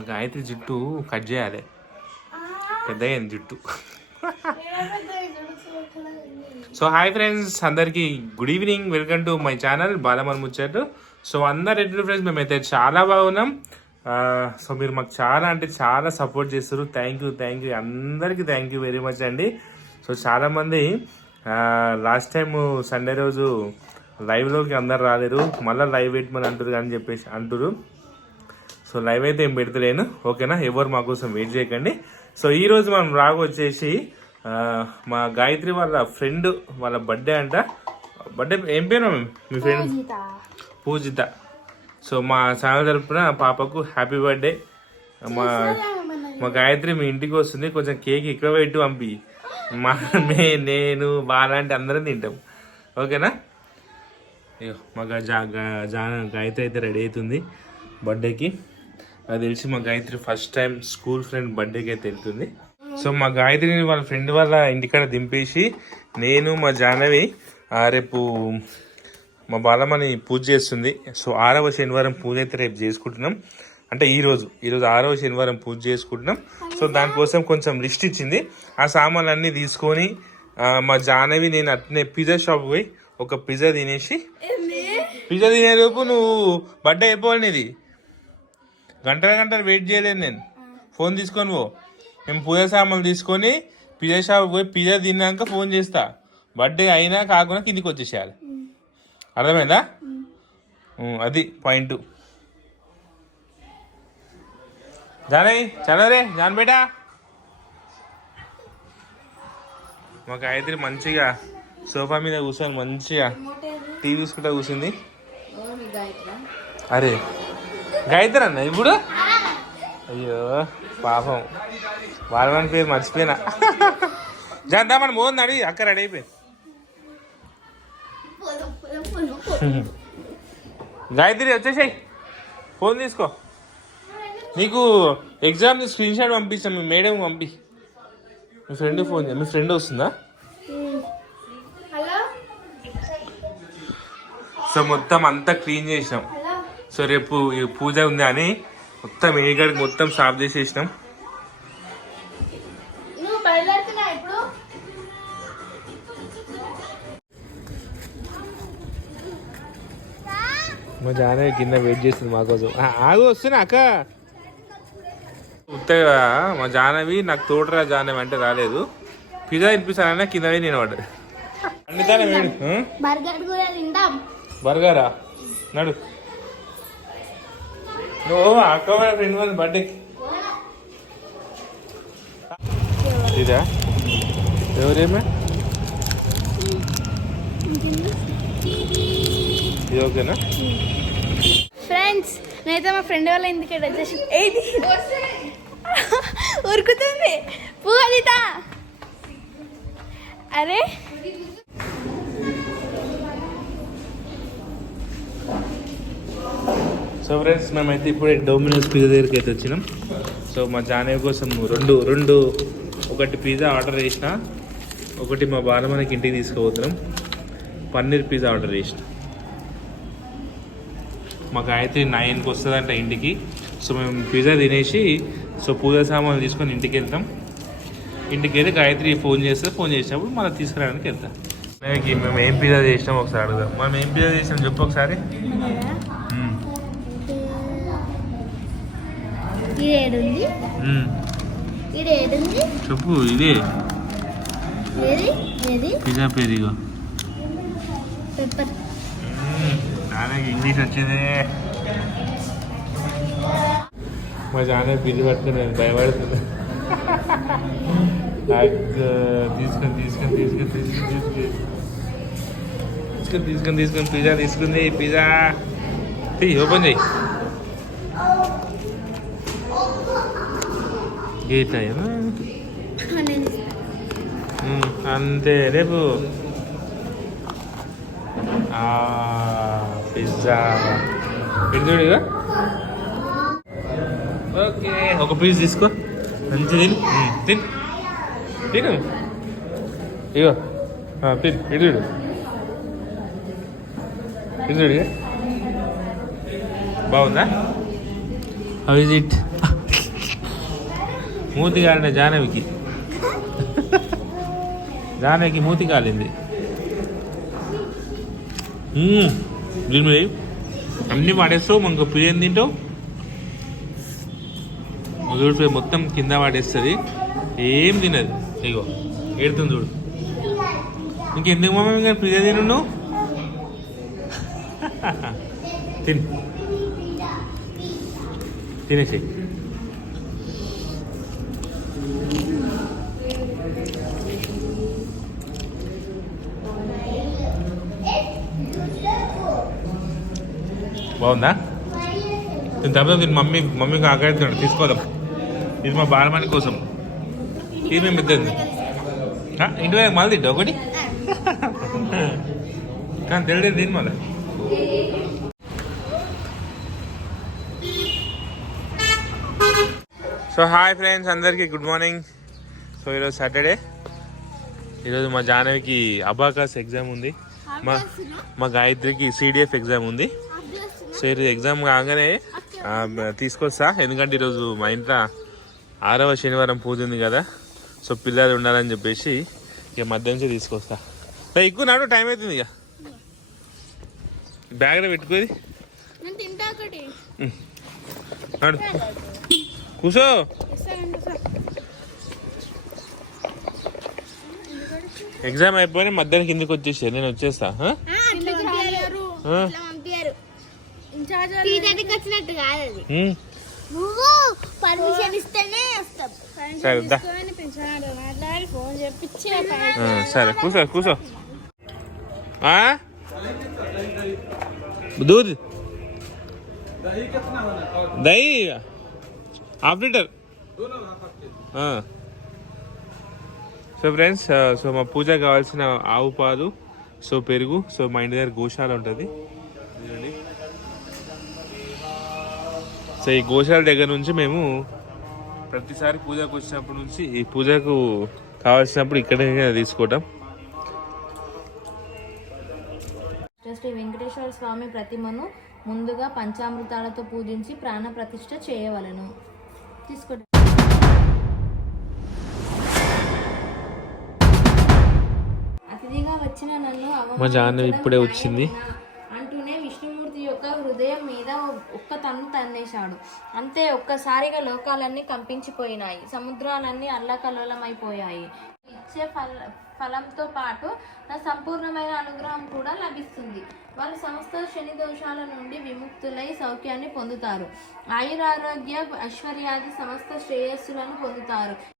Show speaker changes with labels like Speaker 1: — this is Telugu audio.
Speaker 1: మా గాయత్రి జుట్టు కట్ చేయాలి. పెద్దగా అయింది జుట్టు. సో హాయ్ ఫ్రెండ్స్ అందరికీ good evening. Welcome to my channel బాలమన్ ముచ్చట్టు సో అందరు ఎట్లు ఫ్రెండ్స్? మేమైతే చాలా బాగున్నాం. సో మీరు మాకు చాలా అంటే చాలా సపోర్ట్ చేస్తారు థ్యాంక్ యూ థ్యాంక్ యూ అందరికీ థ్యాంక్ యూ వెరీ మచ్ అండి. సో చాలామంది లాస్ట్ టైం సండే రోజు లైవ్లోకి అందరు రాలేరు. మళ్ళీ లైవ్ పెట్టమని అంటారు అని చెప్పేసి అంటారు సో లైవ్ అయితే ఏం పెడతలేను. ఓకేనా? ఎవరు మా కోసం వెయిట్ చేయకండి. సో ఈ రోజు మనం రాగు వచ్చేసి ఆ, మా గాయత్రి వాళ్ళ ఫ్రెండ్ వాళ్ళ బర్త్డే అంట. బర్త్డే ఏం పేరు మీ ఫ్రెండ్ పూజిత. సో మా ఛానల్ తరపున పాపకు హ్యాపీ బర్త్డే మా మా గాయత్రి మీ ఇంటికి వస్తుంది. కొంచెం కేక్ ఎక్కువ పెట్టి పంపి. మా మే నేను బాలాంటి అందరం తింటాం. ఓకేనా? అయ్యో మా జా గాయత్రి అయితే రెడీ అవుతుంది బర్త్డేకి అది తెలిసి మా Gayatri first time school friend బర్త్డేకి అయితే వెళ్తుంది. సో మా గాయత్రిని వాళ్ళ ఫ్రెండ్ వాళ్ళ ఇంటికాడ దింపేసి నేను మా జాహ్నవి రేపు మా బాలమ్మని పూజ చేస్తుంది. సో ఆరవ శనివారం పూజ అయితే రేపు చేసుకుంటున్నాం. అంటే ఈ రోజు ఈరోజు ఆరవ శనివారం పూజ చేసుకుంటున్నాం. సో దానికోసం కొంచెం లిస్ట్ ఇచ్చింది. ఆ సామాన్లు అన్నీ తీసుకొని మా జాహ్నవి నేను అట్నే పిజ్జా షాప్ పోయి ఒక పిజ్జా తినేసి పిజ్జా తినేలోపు నువ్వు బర్త్డే అయిపోవాలి నీది? గంటల గంటలు వెయిట్ చేయలేను నేను. ఫోన్ తీసుకొని పో. మేము పూజ సామాన్లు తీసుకొని పిజ్జా షాప్ పోయి పిజ్జా తిన్నాక ఫోన్ చేస్తా. బర్త్డే అయినా కాకుండా కిందికి వచ్చేసేయాలి. అర్థమైందా? అది పాయింట్. జానవి చదవరే జాన్ బేటా. మా గాయత్రి మంచిగా సోఫా మీద కూర్చొని మంచిగా టీవీ చూసుకుంటా కూర్చుంది. అరే గాయత్రి అన్న ఇప్పుడు? అయ్యో పాపం. వాళ్ళ పేరు మర్చిపోయినా. జాందా మన మోహన్ అడిగి అక్క రెడీ అయిపోయింది. గాయత్రి వచ్చేసాయి. ఫోన్ తీసుకో. నీకు ఎగ్జామ్ స్క్రీన్ షాట్ పంపిస్తాం మీ మేడం పంపి. మీ ఫ్రెండ్ ఫోన్ చేయ. మీ ఫ్రెండ్ వస్తుందా? సో మొత్తం అంతా క్లీన్ చేసినాం. సో రేపు ఈ పూజ ఉంది అని మొత్తం ఏగడికి మొత్తం సాఫ్ చేసేసినాం. మా జానవి కింద వెయిట్ చేస్తుంది మా కోసం. ఆగు వస్తున్నా అక్క. ఉత్తగా మా జానవి నాకు తోటరా జానవి అంటే రాలేదు. పిజ్జా తినిపిస్తానన్నా కింద పోయి నేను వాడు.
Speaker 2: బర్గరా?
Speaker 1: నడు. నువ్వు అక్క వాళ్ళ ఫ్రెండ్ వాళ్ళ బర్త్డేకి ఇదా? ఎవరేమే? ఇది ఓకేనా?
Speaker 2: ఫ్రెండ్స్ నేనైతే మా ఫ్రెండ్ వాళ్ళ ఇంటికి వచ్చేసి ఏది? ఉరుకుతుంది పూజిత అరే
Speaker 1: సో ఫ్రెండ్స్ మేమైతే ఇప్పుడే డోమినోస్ పిజ్జా దగ్గరికి అయితే వచ్చినాం. సో మా జానే కోసం రెండు రెండు ఒకటి పిజ్జా ఆర్డర్ చేసిన. ఒకటి మా బాలమ్మకి ఇంటికి తీసుకుపోతున్నాం. పన్నీర్ పిజ్జా ఆర్డర్ చేసిన. మా గాయత్రి నైన్కి వస్తుందంట ఇంటికి. సో మేము పిజ్జా తినేసి సో పూజ సామాన్లు తీసుకొని ఇంటికి వెళ్తాం. ఇంటికి వెళ్ళి గాయత్రి ఫోన్ చేస్తే ఫోన్ చేసినప్పుడు మళ్ళీ తీసుకురావడానికి వెళ్తాం. మేము ఏం పిజ్జా చేసినాం ఒకసారి అడుగుదాం. మనం ఏం పిజ్జా చేసినాం చెప్పు ఒకసారి.
Speaker 2: ఇది ఏడుంది. ఇది ఏడుంది
Speaker 1: చెప్పు ఇదే.
Speaker 2: ఏది? ఏది?
Speaker 1: పిజ్జా పేరు ఇగో.
Speaker 2: పెప్పర్
Speaker 1: నాన్నకి ఇంగ్లీష్ వచ్చింది. మా జాన బిల్లు పట్టుకుని భయపడుతుంది. నాకు తీసుకొని తీసుకొని తీసుకొని తీసుకొని తీసుకొని. తీసుకొని తీసుకొని తీసుకొని పిజ్జా తీసుకుంది పిజ్జా. ఓపెన్ చేయి. గీత అంతే రేపు. పిజ్జా. పిజ్జుడిగా ఓకే ఒక పీస్ తీసుకో. మంచి తిను. తిను. తిను. ఇగో తిను. ఇడు ఇడుగా బాగుందా? హౌ ఇస్ ఇట్ మూతి కాలిన జానవికి జానవికి మూతి కాలింది. దీని మీద అన్ని పడేస్తావు మనకు పియ్యం తింటావు? చూడు మొత్తం కింద పడేస్తుంది ఏం తినదు. ఇగో ఏడుతుంది చూడు. ఇంకెందుకు మమ్మీ ఇంకా పిజ్జా తిను తిని. తినేసి బాగుందా? దీని తర్వాత దీని మమ్మీ మమ్మీకి ఆకలిస్తున్నాడు తీసుకోదాం. ఇది మా బాలమణి కోసం. ఇది మేము ఇద్దరు ఇంటి వైపు మళ్ళీ తింటా ఒకటి? కానీ తెలియదు దీని మళ్ళీ సో హాయ్ ఫ్రెండ్స్ అందరికీ గుడ్ మార్నింగ్ సో ఈరోజు సాటర్డే ఈరోజు మా జాహ్నవికి అబాకాస్ ఎగ్జామ్ ఉంది. మా మా గాయత్రికి సిడిఎఫ్ ఎగ్జామ్ ఉంది. సో ఈరోజు ఎగ్జామ్ కాగానే తీసుకొస్తా. ఎందుకంటే ఈరోజు మా ఇంట్లో ఆరవ శనివారం పూజ ఉంది కదా సో పిల్లలు ఉండాలని చెప్పేసి ఇక మధ్య నుంచి తీసుకొస్తా. ఎక్కువ నాడు టైం అవుతుంది ఇక. బ్యాగ్లో పెట్టుకోది కూసో.
Speaker 2: సార్
Speaker 1: ఎగ్జామ్ అయిపోయి మధ్యాహ్నం కిందకి వచ్చేసి నేను వచ్చేస్తా ఆ?
Speaker 2: ఇట్లా పంపించారు
Speaker 1: ఆ?
Speaker 2: ఇట్లా పంపించారు ఇన్ఛార్జ్
Speaker 3: టీచర్కి వచ్చినట్టు కాదు అది
Speaker 1: ఉమ్.
Speaker 3: నువ్వు పర్మిషన్ ఇస్తేనే వస్తాం
Speaker 1: సరే దా
Speaker 2: పెంచాడు మాట్లాడి ఫోన్ చెప్పించి
Speaker 1: ఆ, సరే కూసో కూసో ఆ? दूध दही half litre so friends so మా పూజ కావాల్సిన ఆవు పాలు సో పెరుగు సో మా ఇంటి దగ్గర గోశాల ఉంటుంది సో ఈ గోశాల దగ్గర నుంచి మేము ప్రతిసారి పూజకు వచ్చినప్పటి నుంచి ఈ పూజకు కావాల్సినప్పుడు ఇక్కడే తీసుకోవటం
Speaker 4: శ్రీ వెంకటేశ్వర స్వామి ప్రతిమను ముందుగా పంచామృతాలతో పూజించి ప్రాణ ప్రతిష్ఠ చేయవలెను. తీసుకోండి. అతిథిగా వచ్చిన నన్ను
Speaker 1: మా జాహ్నవి ఇప్పుడే వచ్చింది.
Speaker 4: ఒక్క తన్ను తన్నేశాడు. అంతే ఒక్కసారిగా లోకాలన్నీ కంపించిపోయినాయి. సముద్రాలన్నీ అల్లకల్లోలమైపోయాయి. ఇచ్చే ఫల ఫలంతో పాటు నా సంపూర్ణమైన అనుగ్రహం కూడా లభిస్తుంది. వారు సమస్త శని దోషాల నుండి విముక్తులై సౌఖ్యాన్ని పొందుతారు. ఆయురారోగ్య ఐశ్వర్యాది సమస్త శ్రేయస్సులను పొందుతారు.